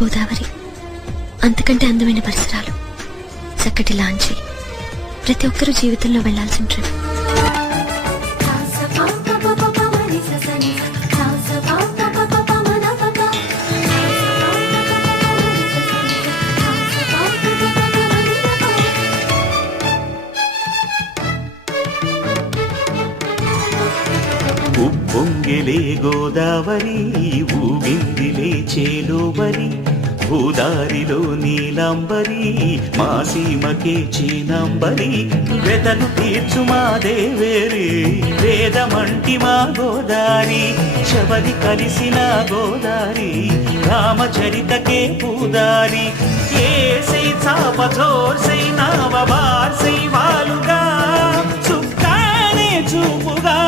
గోదావరి, అంతకంటే అందమైన పరిసరాలు, చక్కటి లాంచి, ప్రతి ఒక్కరూ జీవితంలో వెళ్లాల్సిన ట్రిప్. ఉప్పొంగిలే గోదావరి, ఊగిందిలే చేలోబరి, భూదారిలో నీలాంబరి, మా సీమకే చీనాంబరి, వెతలు తీర్చు మా దేవేరి, వేదమంటి మా గోదారి, శబరి కలిసిన గోదారి, రామచరితకే పూదారి, ఏసై చాప జోర్సై నావ బార్సై వాలుగా, చుక్కానే చూపుగా